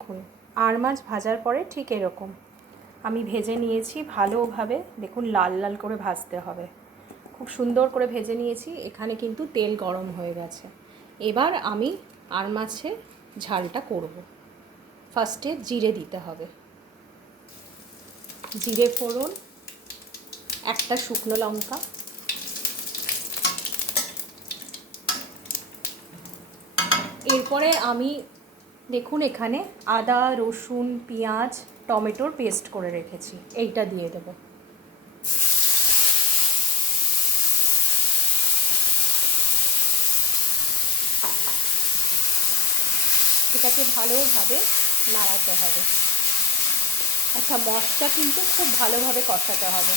দেখুন আর মাছ ভাজার পরে ঠিক এরকম আমি ভেজে নিয়েছি ভালোভাবে। দেখুন লাল লাল করে ভাজতে হবে, খুব সুন্দর করে ভেজে নিয়েছি। এখানে কিন্তু তেল গরম হয়ে গেছে। এবার আমি আর মাছের ঝালটা করব। ফার্স্টে জিরে দিতে হবে, জিরে ফোড়ন, একটা শুকনো লঙ্কা, এরপরে আমি দেখুন এখানে আদা রসুন পেঁয়াজ টমেটোর পেস্ট করে রেখেছি, এইটা দিয়ে দেব। এটাকে ভালোভাবে নাড়াতে হবে। আচ্ছা, মশলা কিন্তু খুব ভালোভাবে কষাতে হবে।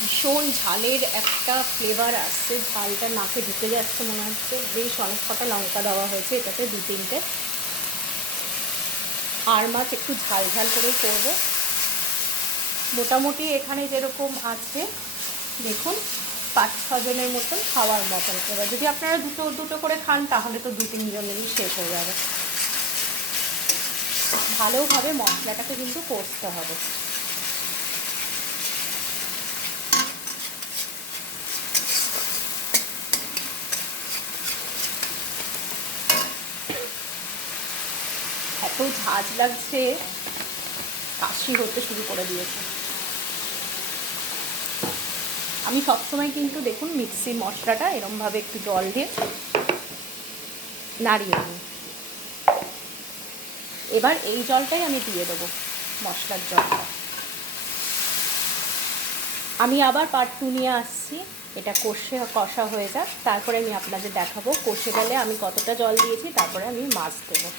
ভীষণ ঝালের একটা ফ্লেভার আসছে, ঝালটা নাকে ঢুকে যাচ্ছে মনে হচ্ছে। বেশ অনেক কটা লঙ্কা দেওয়া হয়েছে এটাতে, 2-3টে। আর মাছ একটু ঝাল ঝাল করেই করবো। মোটামুটি এখানে যেরকম আছে দেখুন 5-6 জনের মতন খাওয়ার মতন। এবার যদি আপনারা দুটো দুটো করে খান তাহলে তো 2-3 জনেরই শেষ হয়ে যাবে। ভালোভাবে মশলাটাকে কিন্তু কষতে হবে। এত ঝাঁজ লাগছে, কাশি হতে শুরু করে দিয়েছে। আমি সবসময় কিন্তু দেখুন মিক্সির মশলাটা এরমভাবে একটু জল দিয়ে নাড়িয়ে নিই। এবার এই জলটাই আমি দিয়ে দেবো, মশলার জলটা। আমি আবার পার্ট 2 নিয়ে আসছি, এটা কষা হয়ে যাক, তারপরে আমি আপনাদের দেখাবো কষে গেলে আমি কতটা জল দিয়েছি, তারপরে আমি মাছ দেবো।